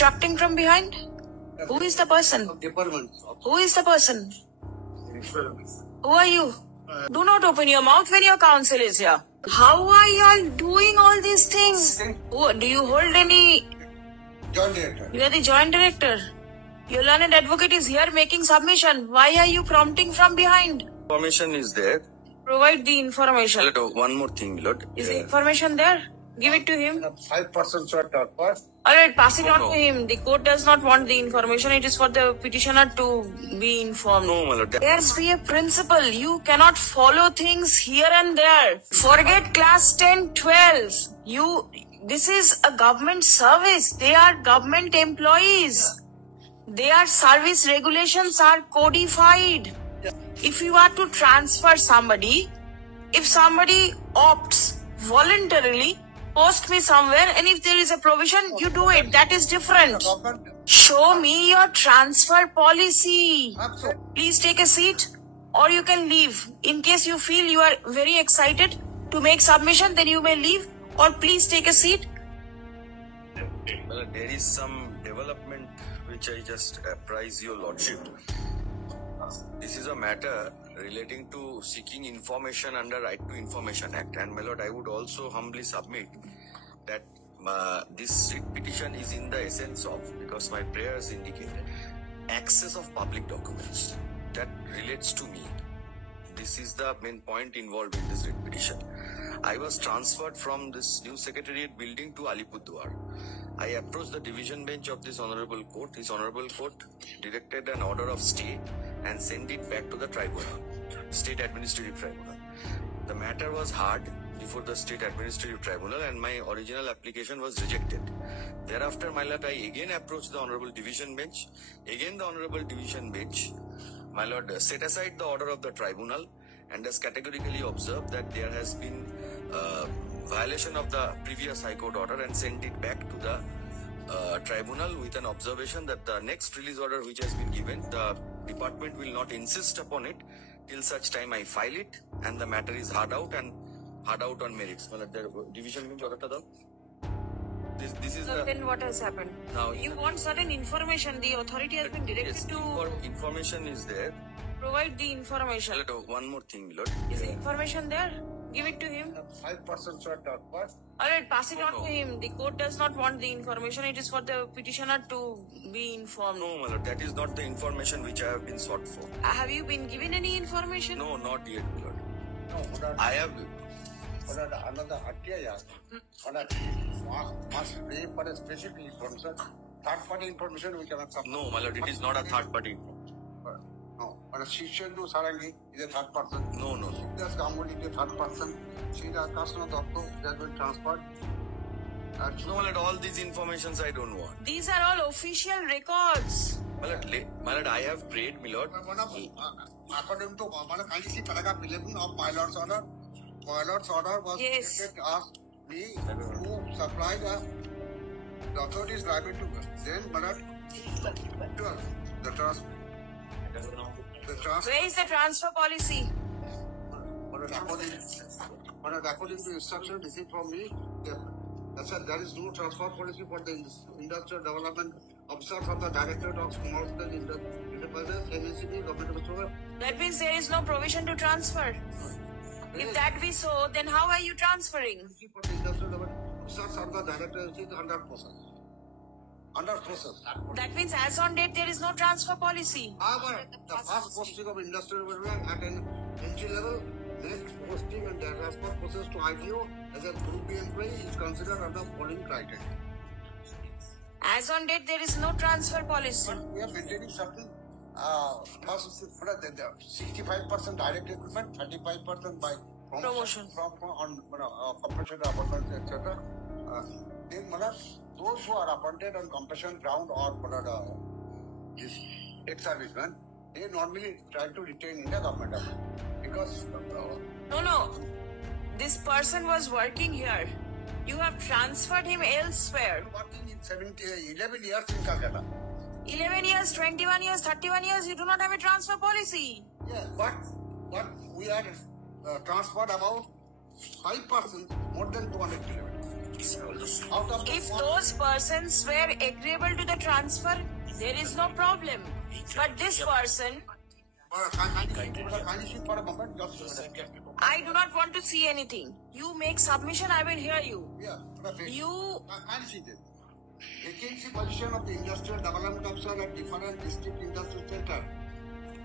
obstructing from behind? Who is the person? Who is the person? Who are you? Do not open your mouth when your counsel is here. How are you all doing all these things? Do you hold any... Joint director. You are the joint director. Your learned advocate is here making submission. Why are you prompting from behind? Information is there. Provide the information. One more thing, Lord. Is the information there? Give it to him. 5% short first. Alright, pass it on to him. The court does not want the information. It is for the petitioner to be informed. No, my lord. There must be a principle. You cannot follow things here and there. Forget class 10, 12. This is a government service. They are government employees. Their service regulations are codified. If you are to transfer somebody, if somebody opts voluntarily, post me somewhere, and if there is a provision, you do it. That is different. Show me your transfer policy. Please take a seat or you can leave. In case you feel you are very excited to make submission, then you may leave, or please take a seat. Well, there is some development which I just apprise your lordship. This is a matter relating to seeking information under Right to Information Act, and my lord, I would also humbly submit that this writ petition is in the essence of, because my prayers indicate, access of public documents that relates to me. This is the main point involved in this writ petition. I was transferred from this new secretariat building to Alipurduar. I approached the division bench of this honorable court. This honorable court directed an order of stay and sent it back to the tribunal, State Administrative Tribunal. The matter was heard before the State Administrative Tribunal and my original application was rejected. Thereafter, my lord, I again approached the honorable division bench. Again, the honorable division bench, my lord, set aside the order of the tribunal and has categorically observed that there has been violation of the previous High Court order and sent it back to the tribunal with an observation that the next release order which has been given, the department will not insist upon it till such time I file it and the matter is heard out and heard out on merits. Well, the division bench order to this is So the... then what has happened? Now, you want certain information. The authority has been directed yes, to information is there. provide the information. One more thing, Lord. Is the information there? Give it to him. 5% short first. Alright, pass it on to him. The court does not want the information. It is for the petitioner to be informed. No, my lord, that is not the information which I have been sought for. Have you been given any information? No, not yet, my lord. No, I have... another Atya must pay for a specific information. Third party information we cannot submit. No, my lord, it is not a third party. No, but Shishendu Sarangi is a third person. No. Siddhas Ganguly is a third person. Sridhar Krishna Datto has been transferred. No, my lord, all these informations I don't want. These are all official records. My lord, I have prayed, my lord. According to ICC paragraph 11 of my lord's order was Yes. asked me who supplied the authorities liable to then the transfer. Where is the transfer policy? According to instruction received from me, there is no transfer policy for the industrial development officers of the Directorate of Small Scale Enterprises, MSCB, Government of Sugar. That means there is no provision to transfer. If that be so, then how are you transferring? For the industrial development officers of the Directorate is under process. That means as on date there is no transfer policy. However, the first posting of industrial development at an entry level, next posting and the transfer process to IPO as a Group B employee is considered under following criteria. As on date there is no transfer policy. But we are maintaining certain 65% direct recruitment, 35% by Promotion. from compulsory appointments, etc. Then those who are appointed on compulsion ground or ex-servicemen, they normally try to retain in the government because No. This person was working here. You have transferred him elsewhere. working in 11 years in Calcutta. 11 years, 21 years, 31 years, you do not have a transfer policy. Yeah, but we are transferred about 5% more than 200 kilometers. Out of the If those persons were agreeable to the transfer, there is no problem. But this person, kindly sit for a moment. Just I do not want to see anything. You make submission, I will hear you. yeah. You, Kindly sit there. Vacancy position of the industrial development officer at different district industrial center.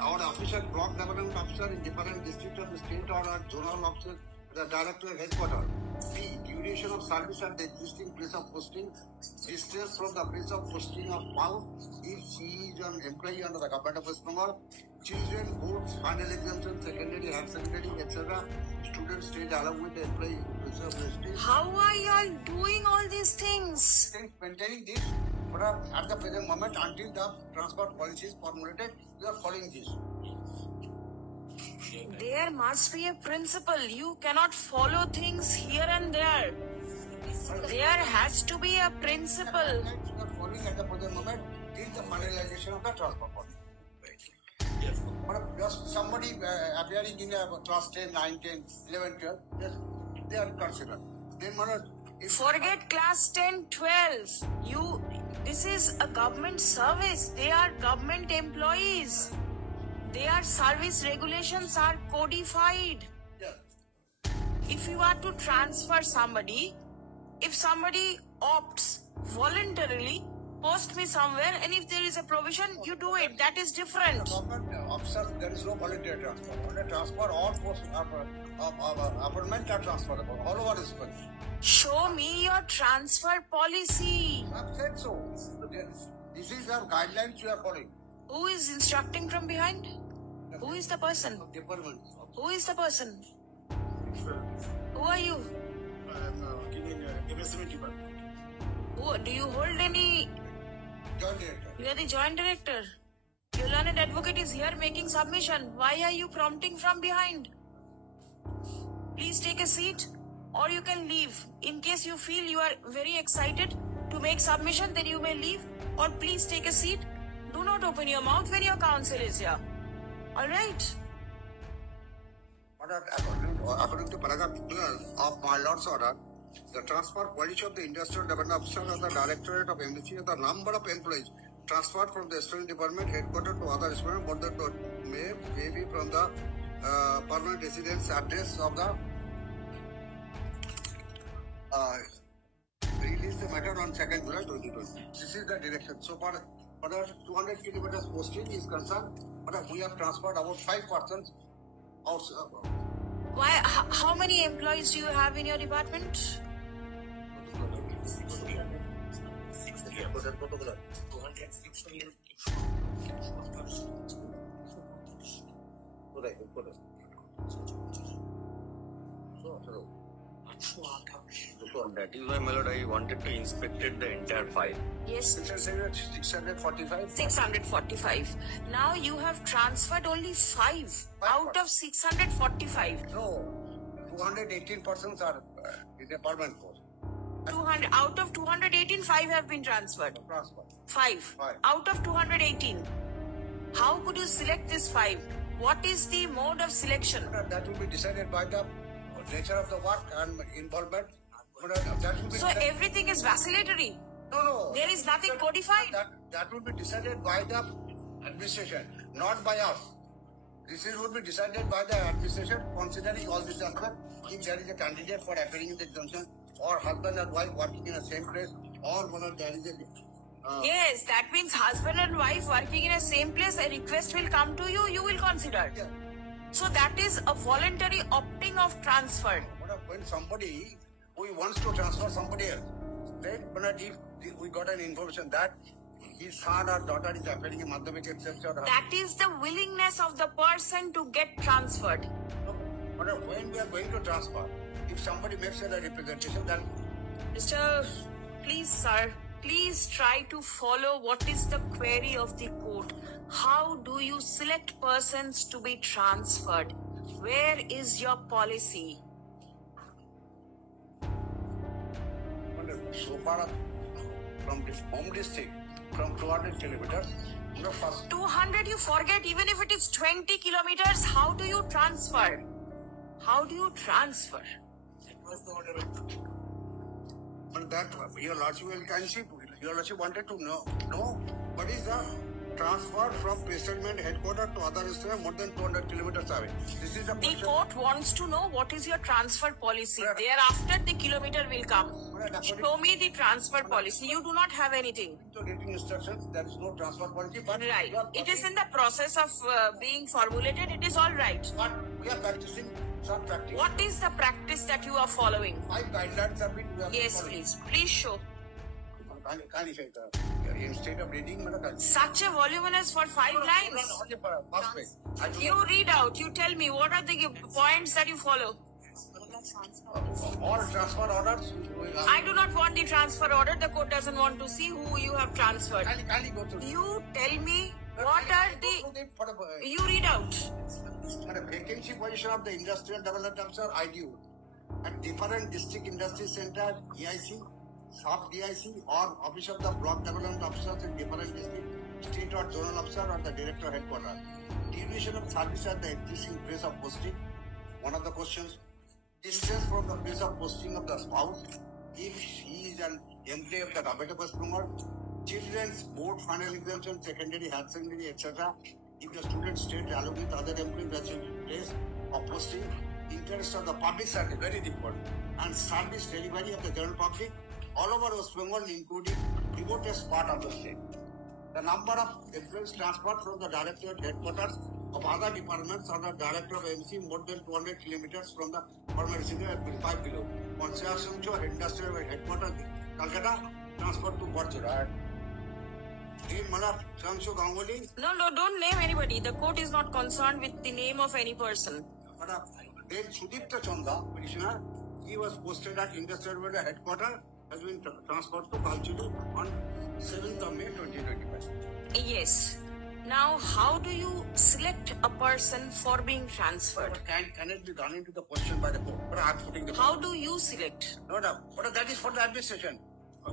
Our officer block development officer in different district of the state or a zonal officer, the director headquarters. B. Duration of service at the existing place of posting. Distance from the place of posting of spouse if she is an employee under the government of West Bengal. Children, boards, final exemption, secondary, higher secondary, etc. Students stayed along with the employee. how are you all doing all these things? Maintaining this, but at the present moment, until the transport policy is formulated, we are following this. There must be a principle. You cannot follow things here and there. There has to be a principle. We are following at the present moment is the finalization of the transport policy. But just somebody appearing in a class 10, 9, 10, 11, 12, yes, they are considered. Then, Forget class 10, 12. This is a government service. They are government employees. Their service regulations are codified. yeah. If you are to transfer somebody, if somebody opts voluntarily, post me somewhere, and if there is a provision, you do it. That is different. Government officers, there is no voluntary transfer. Only transfer, all posts appointment are transferable. All over this country. Show me your transfer policy. I've said so. This is our guidelines we are following. Who is instructing from behind? Who is the person? Department. Who is the person? Who are you? Who, do you hold any... Joint director. You are the joint director. Your learned advocate is here making submission. Why are you prompting from behind? Please take a seat or you can leave. In case you feel you are very excited to make submission, then you may leave, or please take a seat. Do not open your mouth when your counsel is here. Alright? According to paragraph 12 of my Lord's order, the transfer policy of the industrial development officer of the directorate of MSC, the number of employees transferred from the external department headquarters to other department, but that may be from the permanent residence address of the release the matter on 2nd July 2020. This is the direction. So for 200 kilometers posting is concerned, but we have transferred about 5% outside. Why? How many employees do you have in your department? That is why, my lord, I wanted to inspect the entire file. Yes. 645. 645. Now you have transferred only 5 out of 645. No, 218 persons are in a permanent post. 200 out of 218, 5 have been transferred. Transfer. 5 Five. out of 218. How could you select this 5? What is the mode of selection? That will be decided by the nature of the work and involvement. That will be So everything is vacillatory. no. There is nothing codified. That will be decided by the administration, not by us. This will be decided by the administration, considering all this aspect. If there is a candidate for appearing in the exemption, or husband and wife working in the same place, or whether there is a Yes, that means husband and wife working in the same place, a request will come to you, you will consider. yeah. So that is a voluntary opting of transfer. When somebody who wants to transfer somebody else, then if we got an information that his son or daughter is appearing in Madhyamik exam, That is the willingness of the person to get transferred. but when we are going to transfer, if somebody makes a representation, then Mr. Please, sir, please try to follow what is the query of the court. How do you select persons to be transferred? Where is your policy? so far from this home district, from 200 kilometers, first 200 you forget, even if it is 20 kilometers, how do you transfer? How do you transfer? But that your lordship will kindly, your lordship wanted to know what is the transfer from pre-settlement headquarters to other instruments more than 200 kilometers away. This is the The question. court wants to know what is your transfer policy. Thereafter, the kilometer will come. Show me the transfer policy. You do not have anything. So written instructions, there is no transfer policy. But Right. we are It is in the process of being formulated. It is all right. But we are practicing some practice. What is the practice that you are following? 5 guidelines have been. We are Yes, following. please. Please show. Kindly say that. Instead of reading, Such a voluminous for 5 lines. only for first page. I do You read out. You tell me what are the points that you follow. all transfer orders. I do not want the transfer order. The court doesn't want to see who you have transferred. Kindly go through. You tell me what are the... You read out. For a vacancy position of the Industrial Development Officer, IDU, at different district industry center, EIC, sub-DIC, or Office of the Block Development Officers in different district, state or zonal officer or the director headquarters. Duration of service at the existing place of posting. One of the questions. Distance from the place of posting of the spouse, if he is an employee of the Government West Bengal. Children's board final exemption, secondary, higher secondary, etc. If the student state along with other employees at place of posting, interest of the public service, very important, and service delivery of the general public all over West Bengal, including remotest part of the state. The number of employees transferred from the directorate headquarters of other departments or the director of MC more than 200 kilometers from the former residence at 5 below. Construction to industrial headquarters, Calcutta, transferred to Borjura. No, don't name anybody. The court is not concerned with the name of any person. Then Sudipta Chanda, petitioner, he was posted at Industrial headquarters, has been transferred to Kalchuru on 7th of May 2025. Yes. Now, how do you select a person for being transferred? Can it be done into the question by the court? But I'm putting the How do you select? No, but that is for the administration.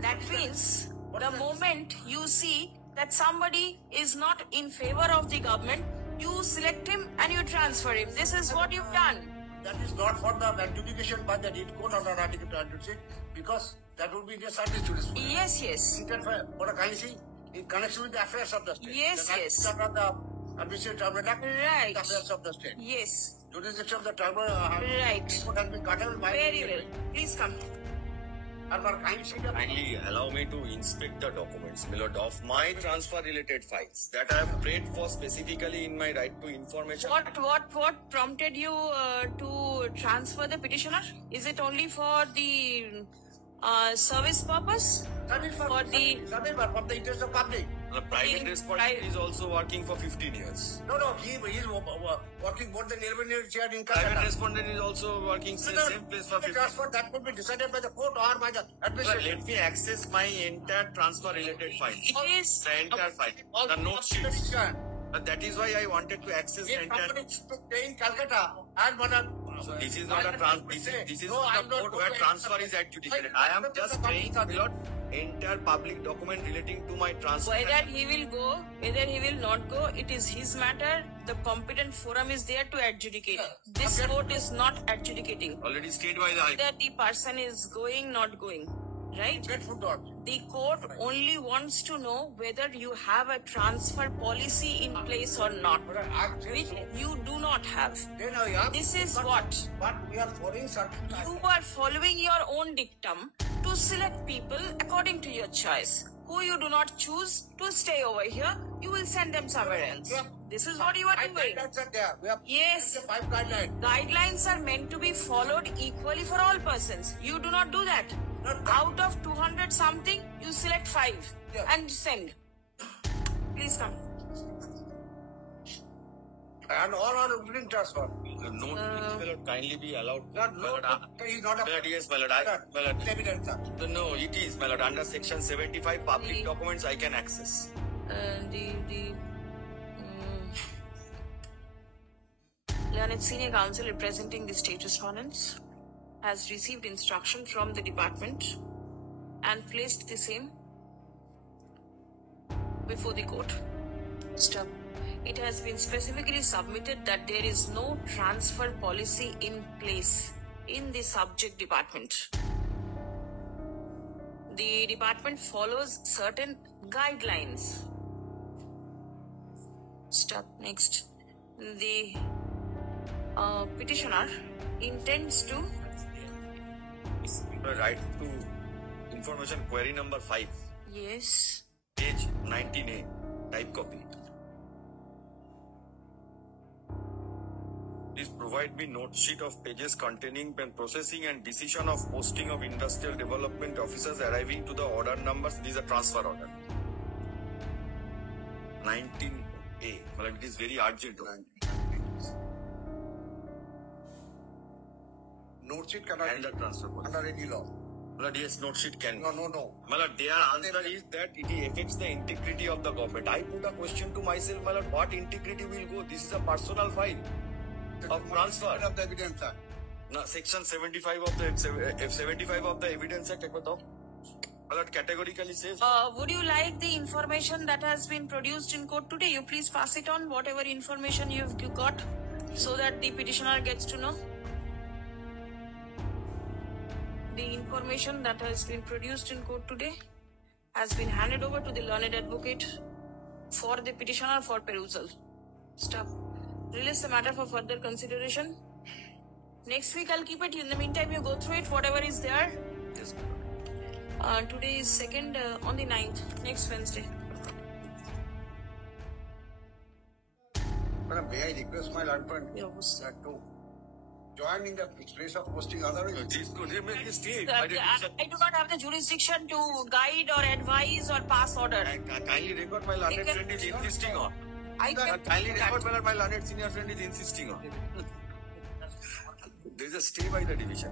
That means the moment you see that somebody is not in favor of the government, you select him and you transfer him. This is what you've done. That is not for the adjudication by the lead court or the article because that would be the service jurisprudence. Yes. What a kind see in connection with the affairs of the state. Yes. The administrative Right. affairs of the state. Yes. Jurisdiction of the tribal Right. court has been curtailed by Very well. Please come. Kindly allow me to inspect the documents, my lord, of my transfer-related files that I have prayed for specifically in my right to information. What prompted you to transfer the petitioner? Is it only for the service purpose? Service For the from the interest of public. The private respondent is also working for 15 years. No, he is working more than 11 years here in Private Calcutta. respondent is also working in the same place for 15 years. Transfer that could be decided by the court or by the administration. Let me access my entire transfer-related file. It is The entire file. The note sheets. That is why I wanted to access the entire. Stay in Calcutta and So this is not a this is not a court where transfer is adjudicated. I am just saying, my lord, entire public document relating to my transfer. whether he will go, whether he will not go, it is his matter. The competent forum is there to adjudicate. This court is not adjudicating Already stated by the High Court. whether the person is going, not going. Right? Get food dot. The court only wants to know whether you have a transfer policy in place or not, which you do not have. Then This is what? But we are following certain. You are following your own dictum to select people according to your choice. Who you do not choose to stay over here, you will send them somewhere else. This is what you are doing. Guidelines are there. We have Yes. 5 guidelines. Guidelines are meant to be followed equally for all persons. You do not do that. Out of 200 something, you select 5 and send. Please come. And all are willing transfer. The note, my lord, kindly be allowed. Not My lord, he's not a. my lord, yes, my lord. My lord. Evidence, sir. No, it is, my lord. Under section 75, public documents I can access. Learned Senior Counsel representing the state respondents has received instruction from the department and placed the same before the court. Stop. It has been specifically submitted that there is no transfer policy in place in the subject department. the department follows certain guidelines. Step next. The petitioner intends to Right to information query number 5, yes. page 19A, type copy. Please provide me note sheet of pages containing when processing and decision of posting of industrial development officers arriving to the order numbers. These are transfer order. 19A. Well, it is very urgent. Note sheet cannot And the transfer order. under any law. Well, yes, note sheet can. No. Well, their answer is that it affects the integrity of the government. I put a question to myself, well, what integrity will go? This is a personal file of transfer. Of the evidence, sir. Now, section 75 of the 75 of the Evidence Act, well, it categorically says. Would you like the information that has been produced in court today? You please pass it on, whatever information you got, so that the petitioner gets to know. The information that has been produced in court today has been handed over to the learned advocate for the petitioner for perusal. Stop. Release the matter for further consideration. Next week I'll keep it. In the meantime, you go through it, whatever is there. Yes. Today is 2nd, on the 9th, next Wednesday. Madam, may I request my learned friend Yes. to join in the place of posting other? This could make a state. I do not have the jurisdiction to guide or advise or pass order. Kindly record my learned friend is insisting on. I can Kindly record whether my learned senior friend is insisting on. There is a stay by the division.